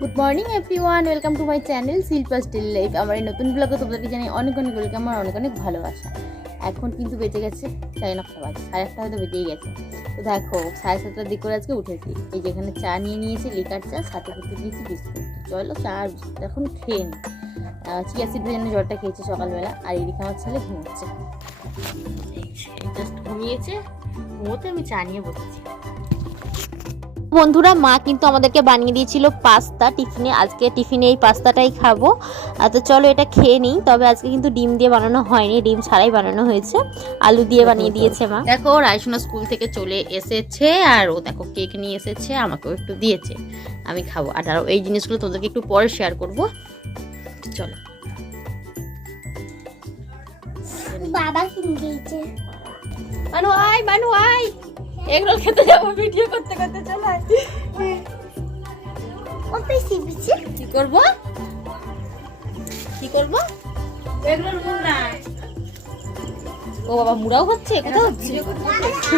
Good morning everyone, welcome to my channel Shilpa's daily life. আমার এই নতুন ব্লগে তোমাদেরকে জানাই অনেক অনেক ওয়েলকাম আর অনেক অনেক ভালোবাসা। এখন কিন্তু বেজে গেছে 9:30 বাজে, 1:30 হয়তো বেজেই গেছে। তো দেখো 7:30টার দিক করে আজকে উঠেছি। এই যেখানে চা নিয়ে নিয়েছি, লিকার চা, সাথে করতে দিয়েছি বিস্কুট। চলো চা আর বিস্কুট এখন খেয়ে নিই। চিয়া সিডের জন্য জলটা খেয়েছি সকালবেলা। আর এদিকে আমার ছেলে ঘুমোচ্ছে, জাস্ট ঘুমিয়েছে। ঘুমোতে আমি চা নিয়ে বসেছি। বন্ধুরা, মা কিন্তু আমাদেরকে বানিয়ে দিয়েছিল পাস্তা টিফিনে। আজকে টিফিনে এই পাস্তাটাই খাবো। তো চলো এটা খেয়ে নিই। তবে আজকে কিন্তু ডিম দিয়ে বানানো হয়নি, ডিম ছাড়াই বানানো হয়েছে, আলু দিয়ে বানিয়ে দিয়েছে মা। দেখো রায়সোনা স্কুল থেকে চলে এসেছে আর ও দেখো কেক নিয়ে এসেছে, আমাকেও একটু দিয়েছে, আমি খাবো। আর এই জিনিসগুলো তোমাদেরকে একটু পরে শেয়ার করবো। চলো বাবা কিনে দিয়েছে। মানু আয় এগুলো খেতে যাবো, ভিডিও করতে করতে। চলো ও বেশি বেশি কি করবো এগুলোর মুড়া। ও বাবা, মুড়াও হচ্ছে, কোথাও হচ্ছে?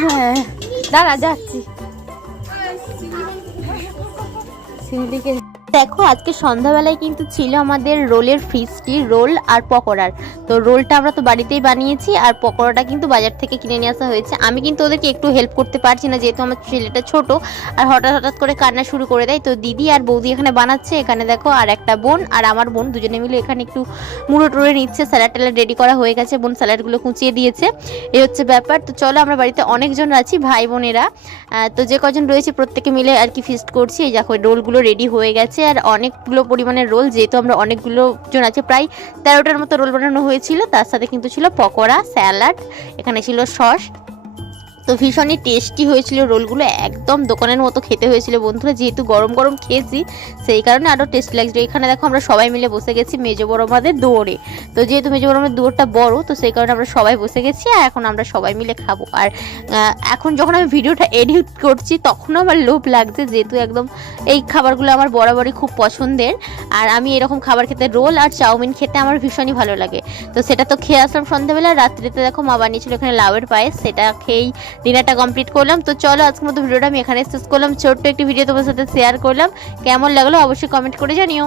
হ্যাঁ দাঁড়া যাচ্ছি। দেখো আজকে সন্ধ্যাবেলায় কিন্তু ছিল আমাদের রোলের ফিস্টি, রোল আর পকোড়ার। তো রোলটা আমরা তো বাড়িতেই বানিয়েছি আর পকোড়াটা কিন্তু বাজার থেকে কিনে নিয়ে আসা হয়েছে। আমি কিন্তু ওদেরকে একটু হেল্প করতে পারছি না, যেহেতু আমার ছেলেটা ছোট আর হঠাৎ করে কান্না শুরু করে দেয়। তো দিদি আর বৌদি এখানে বানাচ্ছে। এখানে দেখো আর একটা বোন আর আমার বোন দুজনে মিলে এখানে একটু মুড়ো টুড়ে নিচ্ছে। স্যালাড ট্যালাড রেডি করা হয়ে গেছে, বোন স্যালাডগুলো কুচিয়ে দিয়েছে। এই হচ্ছে ব্যাপার। তো চলো, আমরা বাড়িতে অনেকজন আছি, ভাই বোনেরা। তো যে কজন রয়েছে প্রত্যেকে মিলে আর কি ফিস্ট করছি। এই দেখো রোলগুলো রেডি হয়ে গেছে আর অনেকগুলো পরিমাণের রোল, যেহেতু আমরা অনেকগুলো জন আছে, প্রায় 13টার মতো রোল বানানো হয়েছিল। তার সাথে কিন্তু ছিল পকোড়া, স্যালাড, এখানে ছিল সস। তো ভীষণই টেস্টি হয়েছিল রোলগুলো, একদম দোকানের মতো খেতে হয়েছিল বন্ধুরা। যেহেতু গরম গরম খেয়েছি সেই কারণে আরও টেস্টি লাগছিল। এখানে দেখো আমরা সবাই মিলে বসে গেছি মেজো বড় আমাদের দুয়ারে। তো যেহেতু মেজো বড় আমাদের দুয়ারটা বড়, তো সেই কারণে আমরা সবাই বসে গেছি আর এখন আমরা সবাই মিলে খাবো। আর এখন যখন আমি ভিডিওটা এডিট করছি তখনও আমার লোভ লাগছে, যেহেতু একদম এই খাবারগুলো আমার বরাবরই খুব পছন্দের। আর আমি এরকম খাবার খেতে, রোল আর চাউমিন খেতে আমার ভীষণই ভালো লাগে। তো সেটা তো খেয়ে আসলাম সন্ধ্যাবেলা। রাত্রিতে দেখো মা বানিয়েছিল এখানে লাউয়ের পায়েস, সেটা খেয়েই ডিনারটা কমপ্লিট করলাম। তো চলো আজকের মতো ভিডিওটা আমি এখানে শেষ করলাম। ছোট্ট একটি ভিডিও তোমার সাথে শেয়ার করলাম। কেমন লাগলো অবশ্যই কমেন্ট করে জানিও।